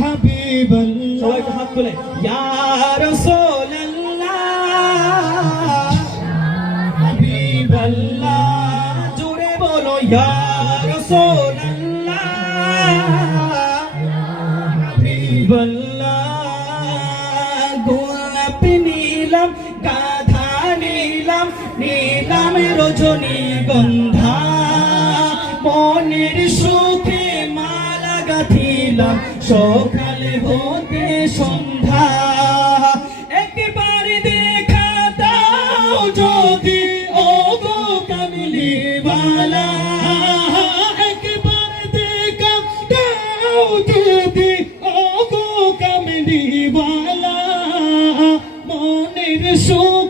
হাবিবাল্লাহ সবাই হাত তুলে ইয়া রাসূলুল্লাহ হাবিবাল্লাহ জোরে বলো ইয়া রাসূলুল্লাহ হাবিবাল্লাহ গোলাপ নীলাম গাধা নীলাম নীলাম রজনীগন্ধা মনের সুখে মালা গাঁথিলাম সকালে হতে সন্ধ্যা একবার দেখা দাও যদি ও গো কামলিওয়ালা একবার দেখা দাও যদি ও গো কামলিওয়ালা মনের সুখ